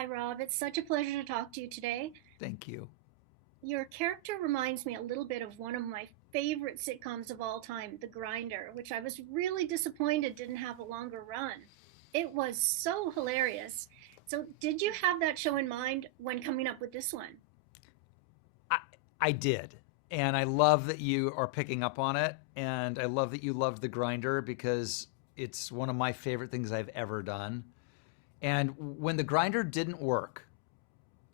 Hi, Rob. It's such a pleasure to talk to you today. Thank you. Your character reminds me a little bit of one of my favorite sitcoms of all time, The Grinder, which I was really disappointed didn't have a longer run. It was so hilarious. So, did you have that show in mind when coming up with this one? I, I did. And I love that you are picking up on it. And I love that you loved The Grinder because it's one of my favorite things I've ever done. And when The Grinder didn't work,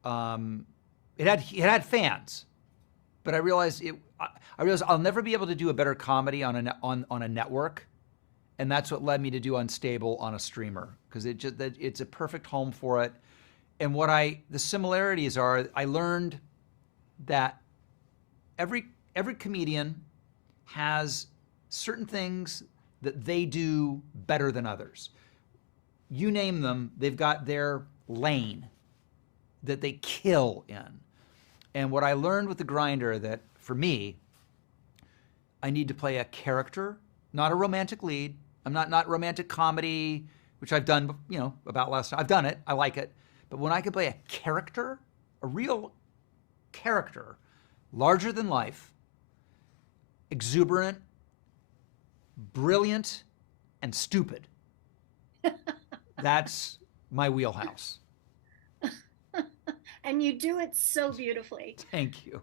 um, it had fans, but I realized I'll never be able to do a better comedy on a network, and that's what led me to do Unstable on a streamer because it's a perfect home for it. And the similarities are I learned that every every comedian has certain things that they do better than others. You name them, they've got their lane that they kill in. And what I learned with The Grinder that for me, I need to play a character, not a romantic lead. I'm not romantic comedy, which I've done, about last time. I've done it. I like it. But when I can play a character, a real character, larger than life, exuberant, brilliant, and stupid, that's my wheelhouse. And you do it so beautifully. Thank you.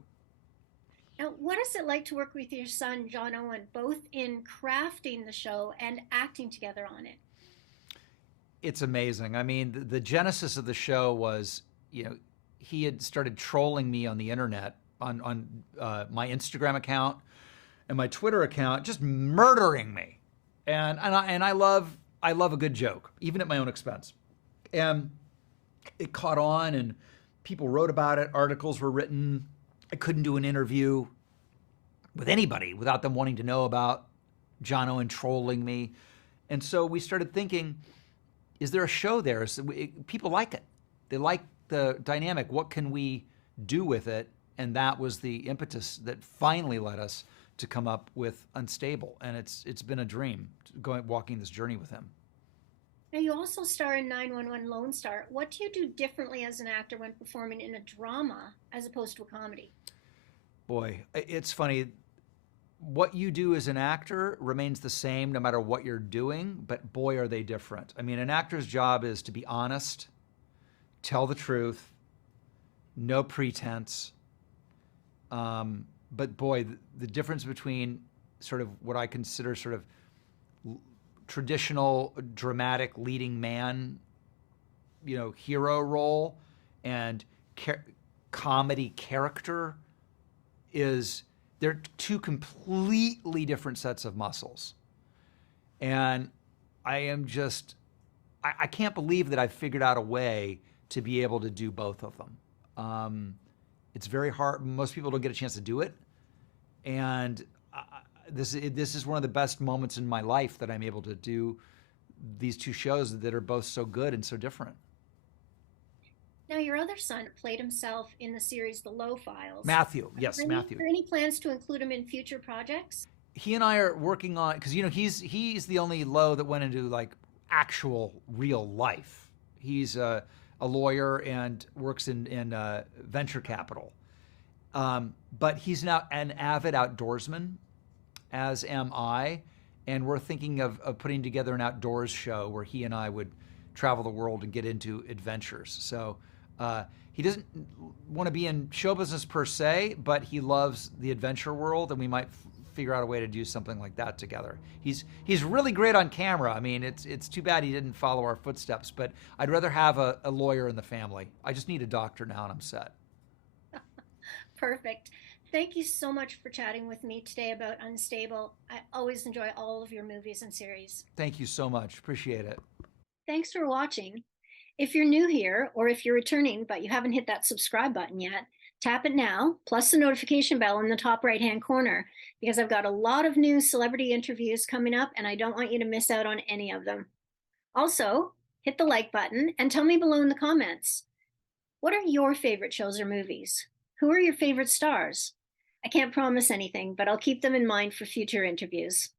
Now, what is it like to work with your son, John Owen, both in crafting the show and acting together on it? It's amazing. I mean, the genesis of the show was, you know, he had started trolling me on the internet on my Instagram account and my Twitter account, just murdering me. And I love a good joke, even at my own expense. And it caught on, and people wrote about it. Articles were written. I couldn't do an interview with anybody without them wanting to know about John Owen trolling me. And so we started thinking, is there a show there? People like it. They like the dynamic. What can we do with it? And that was the impetus that finally led us to come up with Unstable. And it's been a dream walking this journey with him. Now, you also star in 911 Lone Star. What do you do differently as an actor when performing in a drama as opposed to a comedy? Boy, it's funny. What you do as an actor remains the same no matter what you're doing, but boy, are they different. I mean, an actor's job is to be honest, tell the truth, no pretense. But boy, the difference between sort of what I consider sort of traditional dramatic leading man, hero role and comedy character is they're two completely different sets of muscles. And I am just, I can't believe that I've figured out a way to be able to do both of them. It's very hard. Most people don't get a chance to do it. And this is one of the best moments in my life that I'm able to do these two shows that are both so good and so different. Now, your other son played himself in the series The Low Files. Matthew, Are yes, there any, Matthew. are there any plans to include him in future projects? He and I are working on because he's the only Lowe that went into like actual real life. He's a lawyer and works in venture capital, but he's now an avid outdoorsman, as am I, and we're thinking of putting together an outdoors show where he and I would travel the world and get into adventures. So he doesn't want to be in show business per se, but he loves the adventure world, and we might figure out a way to do something like that together. He's really great on camera. I mean, it's too bad he didn't follow our footsteps, but I'd rather have a lawyer in the family. I just need a doctor now, and I'm set. Perfect. Thank you so much for chatting with me today about Unstable. I always enjoy all of your movies and series. Thank you so much. Appreciate it. Thanks for watching. If you're new here, or if you're returning but you haven't hit that subscribe button yet, tap it now, plus the notification bell in the top right-hand corner, because I've got a lot of new celebrity interviews coming up, and I don't want you to miss out on any of them. Also, hit the like button and tell me below in the comments, what are your favorite shows or movies? Who are your favorite stars? I can't promise anything, but I'll keep them in mind for future interviews.